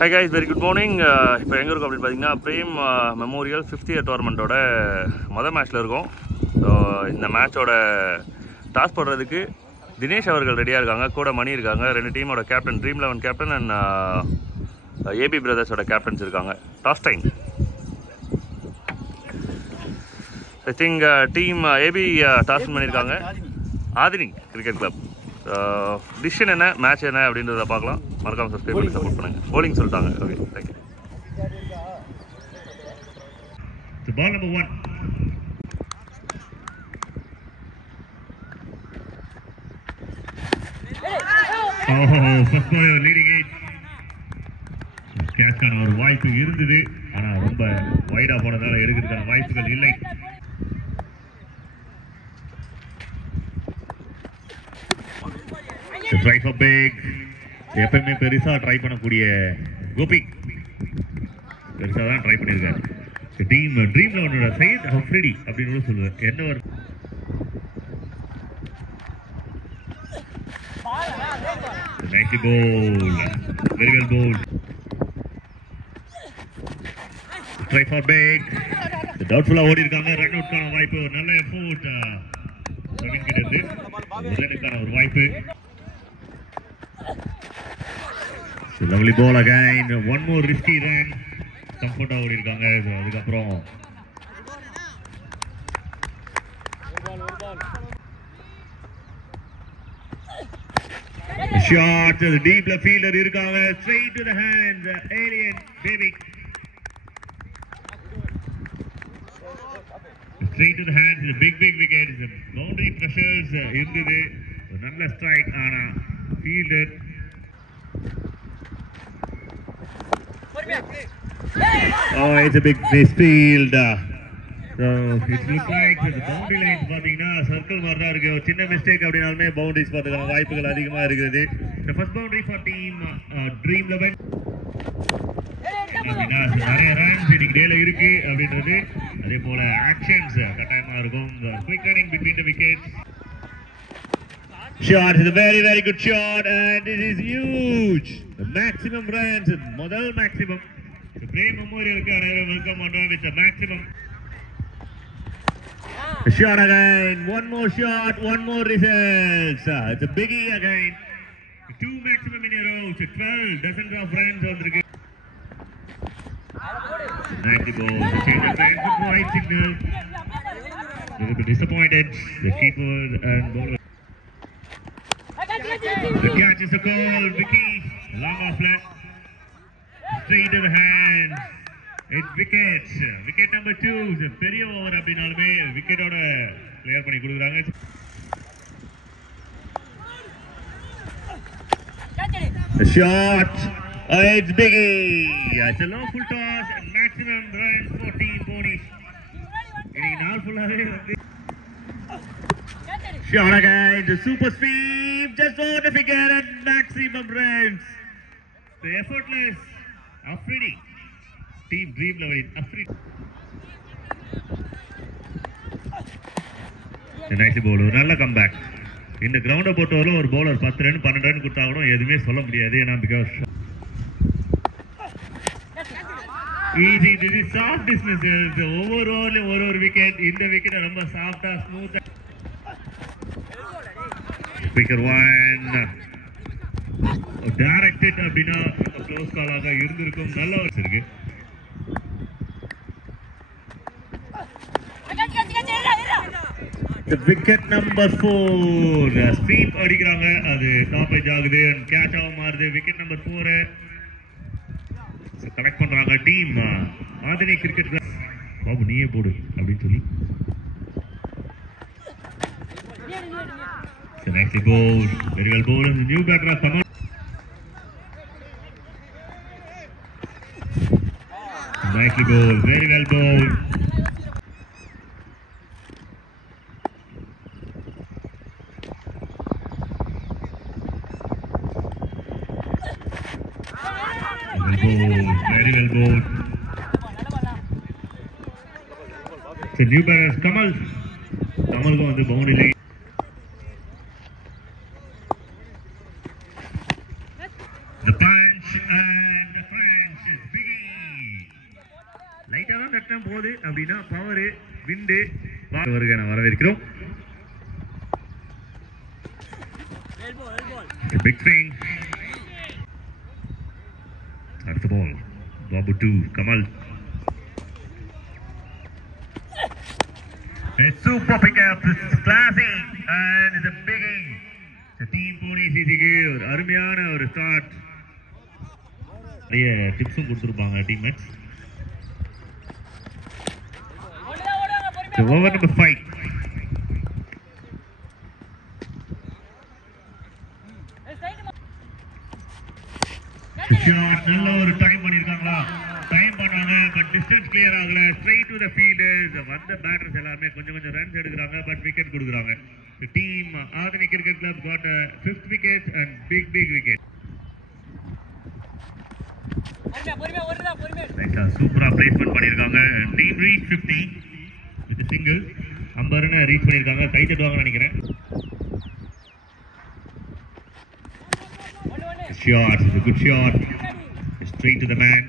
Hi guys, very good morning. இப்போ எங்கே இருக்கோம் அப்படின்னு பார்த்தீங்கன்னா பிரேம் மெமோரியல் 5th இயர் டோர்னமெண்ட்டோட மொதல் மேட்ச்சில் இருக்கோம். ஸோ இந்த மேட்சோட டாஸ் போடுறதுக்கு தினேஷ் அவர்கள் ரெடியாக இருக்காங்க, கூட மணி இருக்காங்க, ரெண்டு டீமோட captain dream 11 captain and AB பிரதர்ஸோட கேப்டன்ஸ் இருக்காங்க. Toss time. I think team AB toss பண்ணியிருக்காங்க. Aadhini cricket club. டிசிஷன் என்ன, மேட்ச் என்ன அப்படின்றத பார்க்கலாம். மறக்காம சப்ஸ்கிரைப் பண்ணி சப்போர்ட் பண்ணுங்க. bowling சொல்லிட்டாங்க. Okay, thank you. The ball number 1. First ball leading it. Catch ஆன ஒரு வாய்ப்பு இருந்தது, ஆனா ரொம்ப வைடா போனதால எடுக்கிறதுக்கான வாய்ப்புகள் இல்லை. Try for big. எப்பவுமே பெருசா ட்ரை பண்ணக்கூடிய கோபி பெருசா தான் ட்ரை பண்ணியிருக்காரு. டீம் ட்ரீம் 11 சையத் அஃப்ரிடி அப்படின்னு சொல்லுவார். என்ன ஒரு nice ball, very well bowled. Try for big. டவுட்ஃபுல்லா ஓடி இருக்காங்க. ரன் அவுட்கான வாய்ப்பு, ஒரு நல்ல எஃபோர்ட் பிரவீன் கிட்ட இருந்து ரன்னுக்கான ஒரு வாய்ப்பு. Lovely ball again. One more risky run. Comfort ஓடி இருக்காங்க. அதுக்கப்புறம் shot. The deep left fielder இருக்காங்க. Straight to the hands. Alien baby. Straight to the hands. The big wicket. The boundary pressures இருந்தது. நல்ல strike ஆனா fielder. Oh, it's a big misfield. So it looks like the boundary lines பாத்தீங்கன்னா சர்க்கிள் மாதிரி தான் இருக்கு. சின்ன மிஸ்டேக் அப்படினாலுமே பவுண்டரிஸ் பார்த்துக்கலாம் வாய்ப்புகள் அதிகமா இருக்குது. The first boundary for team Dream 11. நிறைய ரன்ஸ் இன்னைக்கு டேல இருக்கு அப்படின்றது, அதே போல ஆக்ஷன்ஸ் கட்டாயமா இருக்கும். Quick running between the wickets. Shot is a very good shot and it is huge. The maximum runs, முதல் maximum. The Prem Memorial welcome on with the maximum. A shot again, one more shot, one more results. It's a biggie again. Two maximum in a row, so 12 dozens of runs on the game. Nice ball, the change of plans, the white signal. A little bit disappointed, the keeper and bowler. The catch is a goal, Vicky, long off left. Straight to the hands. It's wickets. Wicket number 2. பெரிய ஓவர் அப்படினாலுமே விக்கெட்டோட கிளியர் பண்ணி கொடுக்குறாங்க. A shot. It's biggie. It's a low full toss and maximum runs 14 bodies. இன்னைக்கு நாள் ஃபுல்லாவே shot again. The super sweep. Just for the wicket and maximum runs. The effortless Afridi. Team Dream 11 Afridi. Nice ball. நல்ல comeback. இந்த கிரவுண்ட போட்டவரை ஒரு பவுலர் 10 ரன் 12 ரன் கொடுத்தாலும் எதுவுமே சொல்ல முடியாது. ஏன்னா because easy, this is soft businesses. overall ஒரு விக்கெட், இந்த விக்கெட் ரொம்ப சாஃப்டா ஸ்மூத்தா. Speaker 1 directed அப்படின்னா க்ளோஸ் காலாக இருந்திருக்கும். நல்ல ஒரு இருக்கு. The wicket number 4 sweep அடிக்கிறாங்க, அது ஸ்டாப்பேஜ் ஆகுது and கேட்ச் ஆக மாறுது. விக்கெட் நம்பர் 4 கலெக்ட் பண்றாங்க டீம் ஆதினி கிரிக்கெட் கிளப். பாபு நீயே போடு அப்படின்னு சொல்லி. Nicely bowled, very well bowled. The new batter Kamal. Nicely bowled, very well bowled. Very well bowled. So new batter Kamal. Kamal go on the boundary line. The punch and the flag. தான் போகுது அப்படின்னா பவர் விண்டு வருக நான் வரவேற்கிறோம். Big swing. அடுத்த ball Babu to Kamal. A super pickup, this is classy and it's a biggie. The team Pune CCக்கு ஒரு அருமையான ஒரு ஸ்டார்ட். நிறைய டிப்ஸும் கொடுத்துருப்பாங்க டீம்மேட்ஸ். Over number 5. நல்ல ஒரு டைம் பண்ணிருக்காங்களா? டைம் பண்ணாங்க பட் டிஸ்டன்ஸ் கிளியர் ஆகல. Straight to the fielders. வந்த பேட்டர்ஸ் எல்லாரும் கொஞ்சம் ரன்ஸ் எடுக்கறாங்க பட் விக்கெட் கொடுக்கறாங்க. The team Adani Cricket Club got a 5th wicket and big wicket. சூப்பரா பிளேஸ்மென்ட் பண்ணிருக்காங்க. Team reach 50 with a single. அம்பர்ன ரீச் பண்ணிருக்காங்க. கை தட்டுவாங்கன்னு நினைக்கிறேன். Shot, it's a good shot. Straight to the man.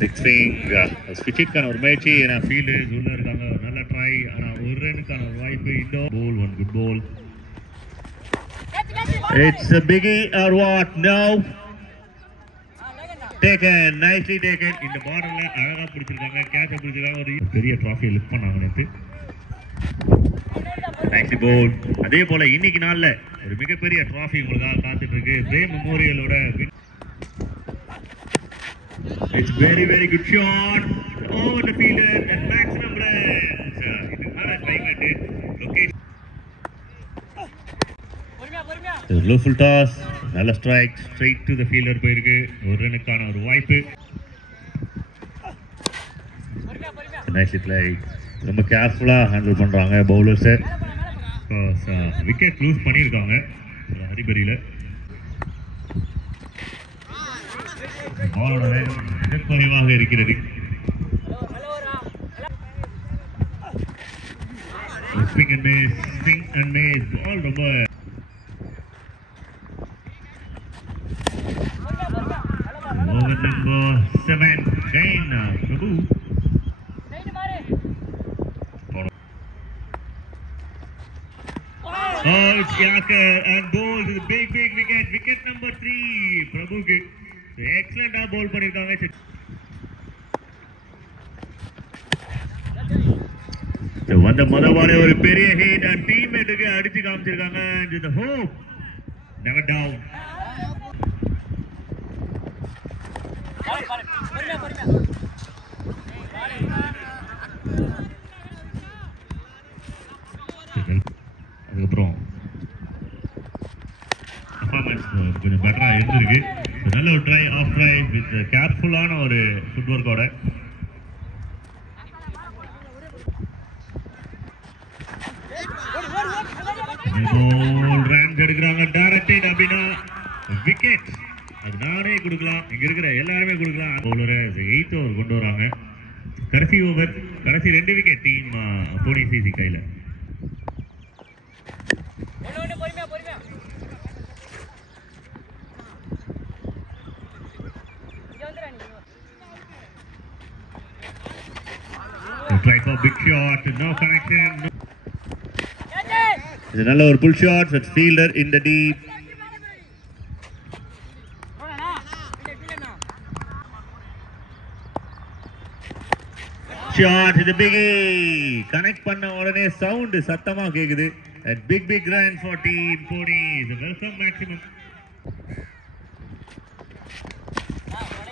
Big swing. Switchக்கான ஒரு மேட்ச் ஏனா ஃபீல்டர்ஸ் உள்ள இருக்காங்க. நல்ல ட்ரை. ஆனா ஒரு ரன்னுக்கான ஒரு வாய்ப்பு. Indo ball, one good ball. It's a biggie or what? No. Taken, nicely taken. இந்த பால்ல அழகா பிடிச்சிருக்காங்க. கேட்ச் பிடிச்சிருக்காங்க. ஒரு பெரிய ட்ராஃபியை லிஃப்ட் பண்ணாங்க நேத்து. நைஸ்லி போல். அதே போல இன்னைக்கு நாள்ல ஒரு மிகப்பெரிய டிராஃபி உங்களுக்காக காத்துட்டு இருக்கு. பிரேம் மெமோரியலோட. It's very good shot over the fielder and maximum runs. இதுக்கான climate location. Low full toss. நல்ல strike. Straight to the fielder போயிருக்கு. ஒரு ரனுக்கான ஒரு வாய்ப்பு. Nicely played. ரொம்ப கேர்ஃபுல்லா ஹேண்டில் பண்றாங்க பவுலர்ஸ். விக்கெட் லூஸ் பண்ணியிருக்காங்க ஹரிபரியில. பாலோட வேகம் மிக குறைவாக இருக்கிறது. Swing and miss. பால் ரொம்ப over number 7 Jain Prabhu. Oh, it's Yaker and bowls is a big wicket. Wicket number 3 Prabhu ke. Excellent ball பண்ணிருக்காங்க. வந்த முதவாலே ஒரு பெரிய ஹிட் and டீம்மேட்டுக்கு அடிச்சு காமிச்சிருக்காங்க. The hope never down. அதுக்கப்புறம் பர்ஃபார்மன்ஸ் கொஞ்சம் பெட்டரா இருந்திருக்கு. நல்ல ஒரு ட்ரை ஆஃப் ட்ரை வித் கேர்ஃபுல்லான ஒரு ஃபுட் ஒர்க்கோட. ரன்ஸ் எடுக்கிறாங்க. டைரக்டட் அப்படின்னா விக்கெட். அது நானே கொடுக்கலாம். இங்க இருக்கிற எல்லாருமே கொடுக்கலாம். பவுலரை 8th ஓவர் கொண்டு வராங்க. கடைசி ஓவர் கடைசி 2 விக்கெட் டீம் புனே சிசி கையில. Try for big shot, no connection. It's another pull shot with fielder in the deep. Shot is a biggie. Connect panna odane sound sattama kekudhu. And big run for team Pune. It's a welcome maximum.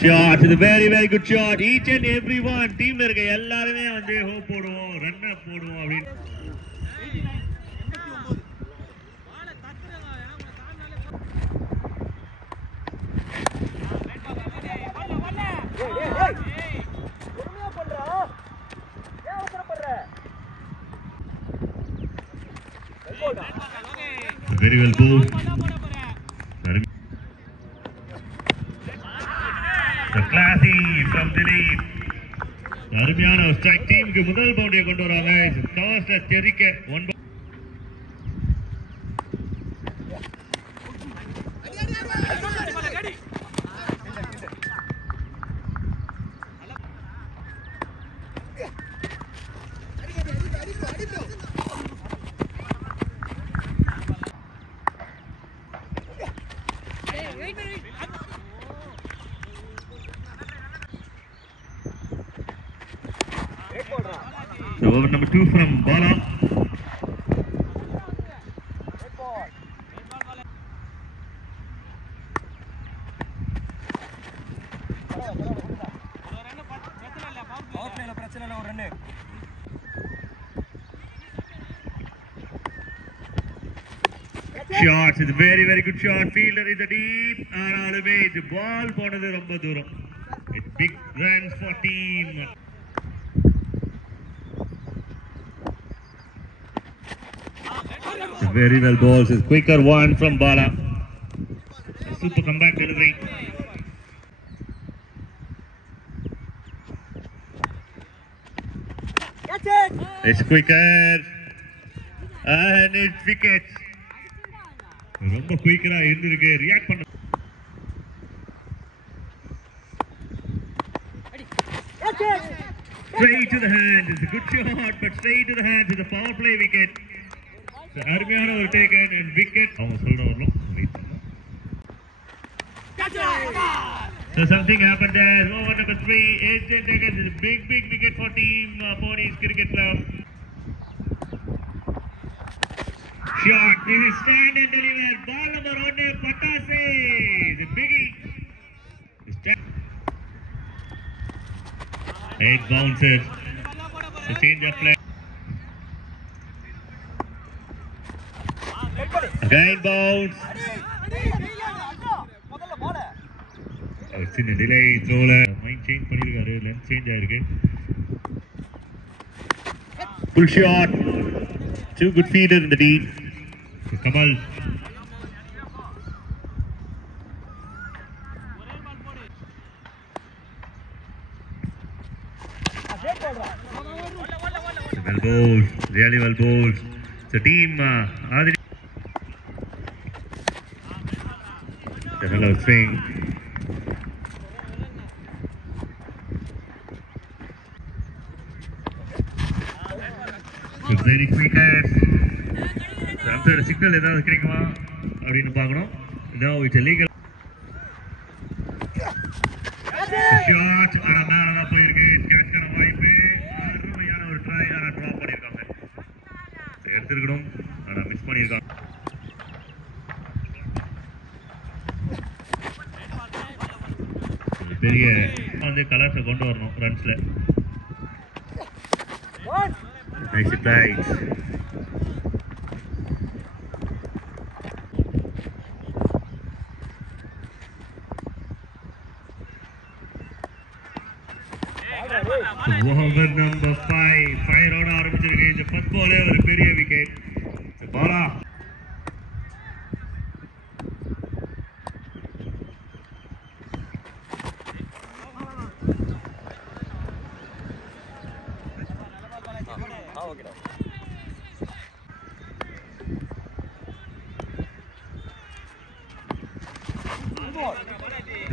Shot is a very good shot. Each and every one team la irukka ellarume வந்து hope போடுவோம், run up போடுவோம் அப்படி. Very well bowled. The classy from Dilip. அருமையான ஸ்ட்ரைக். டீமுக்கு முதல் பவுண்டரியை கொண்டு வராங்க. டாஸ்ல தெரிக்க 1 over number 2 from Bala. Shots, it's a very good shot. Fielder is a deep ஆனாலுமே இந்த பால் போனது ரொம்ப தூரம். It's big runs for team. Very well balls. It's quicker one from Bala. Super comeback delivery. It's quicker and it's wicket. ரொம்ப குயிக்கரா இருந்திருக்கு ரியாக்ட் பண்ண straight to the hand. It's a good shot but straight to the hand. It's a power play wicket. அருமையான ஒரு taken and wicket. அவங்க சொல்றவங்க வெயிட் பண்ணலாம். So something happened there. Over number 3 Asian Tigers is a big wicket for team Ponies Cricket Club. Shot, this is stand and deliver. Ball number 1, Patase. The biggie. It bounces. The change of play. Again bounce. It's in a delay. Throw. Mind change பண்ணிருக்காரு. Length change ஆயிருக்கு. Full shot. 2 good feeder in the deep. Kamal. Well bowled, really well bowled. The team hello swing. Very quick. அந்த சிக்னல் ஏதாவது கிடைக்குமா அப்படின்னு பார்க்கணும். No, it's illegal. Shot ஆனா மேல போயிருக்கு. கேட்ச் பண்ண வாய்ப்பு. அருமையான ஒரு ட்ரை ஆனா டிராப் பண்ணிருக்காங்க. எடுத்துக்கணும் ஆனா மிஸ் பண்ணிருக்காங்க. பெரிய வந்து கலர்ஸை கொண்டு வரணும் ரன்ஸ்ல. Nice plays. Over number 5 fire out ஆரம்பிச்சிருக்கு. இந்த ஃபர்ஸ்ட் பாலே ஒரு பெரிய விக்கெட். Bala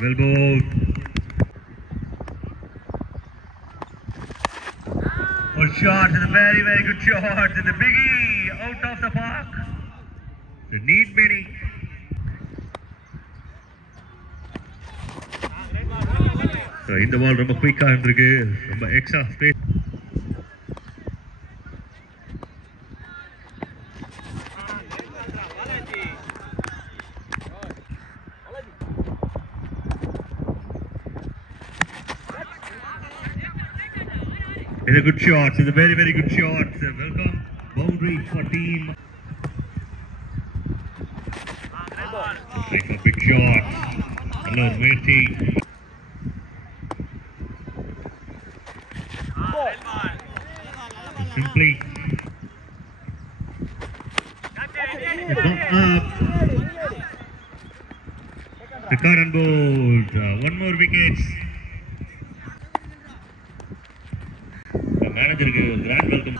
well bowled. Good shot, it's a very good shot. It's a biggie out of the park. The need many. So in the ball ரொம்ப குயிக்கா இருந்திருக்கு. ரொம்ப extra space. It's a good shot. It's a very good shot. Welcome boundary for team. It's a big shot. Hello, Merti. Simply. The current bowled. One more wicket. மேனேஜருக்கு grand welcome.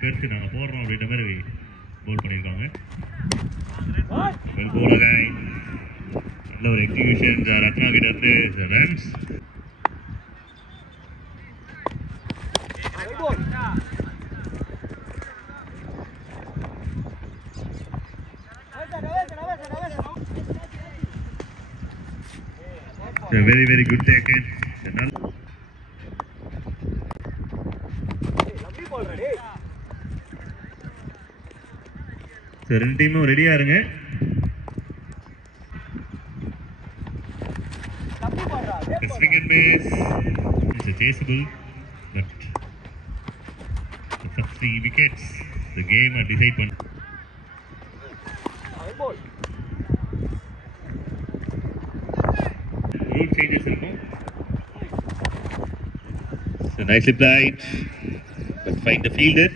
பெருசு நாங்கள் போடுறோம் அப்படின்ற மாதிரி போல் பண்ணியிருக்காங்க. வெல் போல் அகைன். நல்ல ஒரு எக்ஸிகியூஷன் ரத்னா கிட்ட இருந்து runs. a very, very good taken. So, ரெண்டு டீமும் ரெடியா இருங்க. The swing and miss is a chaseable, but the first 3 wickets, the game are decide one. Rule changes இருக்கும். So nicely played, but find the fielder.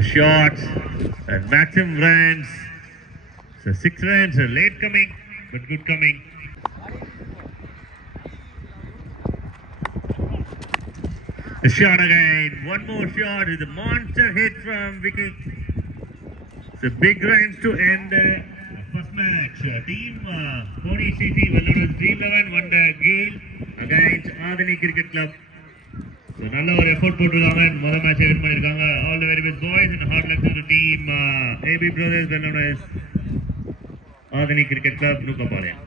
A shot and maximum runs. So 6 runs are late coming, but good coming. A shot again. One more shot with a monster hit from Vicky. So big runs to end first match. Team Pony City Velonas Dream 11 won the game against Adani Cricket Club. So நல்ல ஒரு எஃபோர்ட் போட்டுருக்காங்க, முதல் match win பண்ணிருக்காங்க. All the very best boys and hard luck to the team AB Brothers Velonas Adani Cricket Club Nukapalayam.